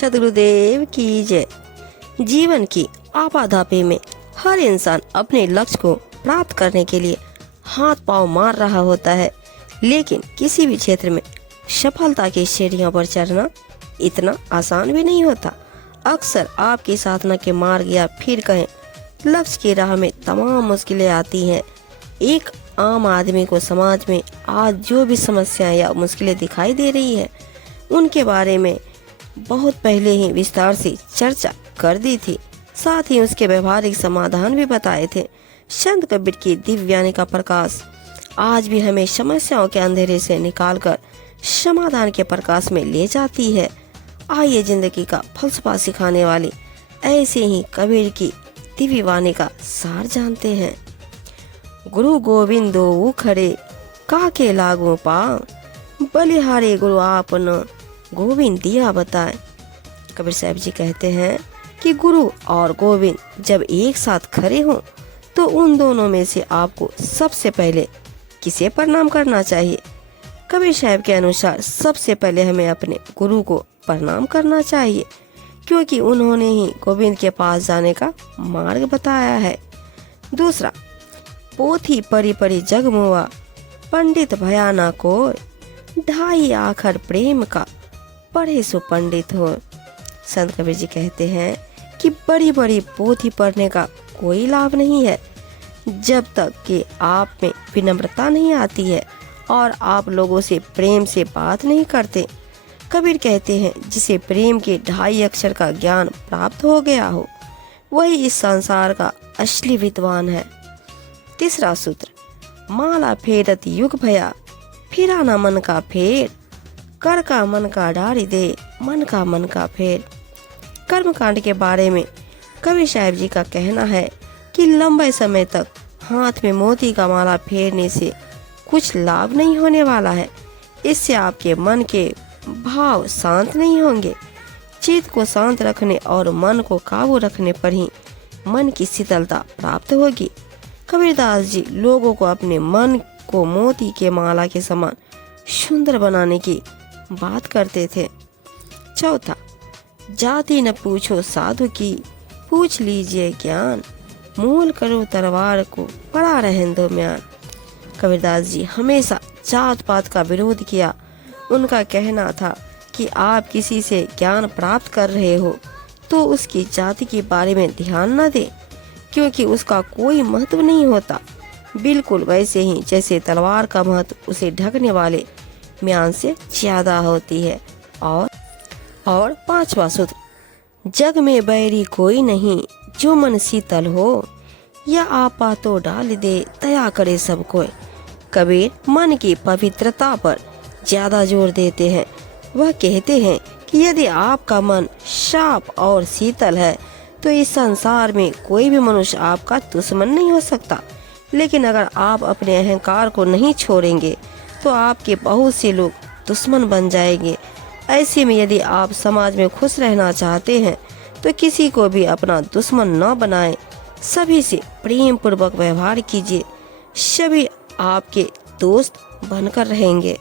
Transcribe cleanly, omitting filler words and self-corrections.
सद्गुरुदेव की जय। जीवन की आपाधापी में हर इंसान अपने लक्ष्य को प्राप्त करने के लिए हाथ पांव मार रहा होता है, लेकिन किसी भी क्षेत्र में सफलता की सीढ़ियों पर चढ़ना इतना आसान भी नहीं होता। अक्सर आपकी साधना के मार्ग या फिर कहें लक्ष्य की राह में तमाम मुश्किलें आती हैं। एक आम आदमी को समाज में आज जो भी समस्याएं या मुश्किलें दिखाई दे रही है, उनके बारे में बहुत पहले ही विस्तार से चर्चा कर दी थी। साथ ही उसके व्यवहारिक समाधान भी बताए थे। संत कबीर की दिव्यवाणी का प्रकाश आज भी हमें समस्याओं के अंधेरे से निकालकर समाधान के प्रकाश में ले जाती है। आइए जिंदगी का फलसफा सिखाने वाली ऐसे ही कबीर की दिव्यवाणी का सार जानते हैं। गुरु गोविंदो खड़े काके लागू पाँव, बलिहारे गुरु आपन गोविंद दिया बताए। कबीर साहब जी कहते हैं कि गुरु और गोविंद जब एक साथ खड़े हों तो उन दोनों में से आपको सबसे पहले किसे प्रणाम करना चाहिए? कबीर साहब के अनुसार सबसे पहले हमें अपने गुरु को प्रणाम करना चाहिए, क्योंकि उन्होंने ही गोविंद के पास जाने का मार्ग बताया है। दूसरा, पोथी परी परी जग मुआ, पंडित भया ना कोय, ढाई आखर प्रेम का पढ़े सो पंडित हो। संत कबीर जी कहते हैं कि बड़ी बड़ी पोथी पढ़ने का कोई लाभ नहीं है जब तक कि आप में विनम्रता नहीं आती है और आप लोगों से प्रेम से बात नहीं करते। कबीर कहते हैं जिसे प्रेम के ढाई अक्षर का ज्ञान प्राप्त हो गया हो, वही इस संसार का असली विद्वान है। तीसरा सूत्र, माला फेरत युग भया, फिरा ना मन का फेर, कर का मन का डारी दे, मन का फेर। कर्मकांड के बारे में कबीर साहब जी का कहना है कि लंबे समय तक हाथ में मोती का माला फेरने से कुछ लाभ नहीं होने वाला है। इससे आपके मन के भाव शांत नहीं होंगे। चित्त को शांत रखने और मन को काबू रखने पर ही मन की शीतलता प्राप्त होगी। कबीरदास जी लोगों को अपने मन को मोती के माला के समान सुंदर बनाने की बात करते थे। चौथा, जाति न पूछो साधु की, पूछ लीजिए ज्ञान, मूल करो तलवार को, पड़ा रहने दो म्यान। कबीरदास जी हमेशा जात पात का विरोध किया। उनका कहना था कि आप किसी से ज्ञान प्राप्त कर रहे हो तो उसकी जाति के बारे में ध्यान न दे, क्योंकि उसका कोई महत्व नहीं होता। बिल्कुल वैसे ही जैसे तलवार का महत्व उसे ढकने वाले म्यान से ज्यादा होती है। और पांचवा सूत्र, जग में बैरी कोई नहीं, जो मन शीतल हो, या आपा तो डाल दे, दया करे सब कोई। कबीर मन की पवित्रता पर ज्यादा जोर देते हैं। वह कहते हैं कि यदि आपका मन साफ और शीतल है तो इस संसार में कोई भी मनुष्य आपका दुश्मन नहीं हो सकता। लेकिन अगर आप अपने अहंकार को नहीं छोड़ेंगे तो आपके बहुत से लोग दुश्मन बन जाएंगे। ऐसे में यदि आप समाज में खुश रहना चाहते हैं तो किसी को भी अपना दुश्मन न बनाएं। सभी से प्रेम पूर्वक व्यवहार कीजिए, सभी आपके दोस्त बनकर रहेंगे।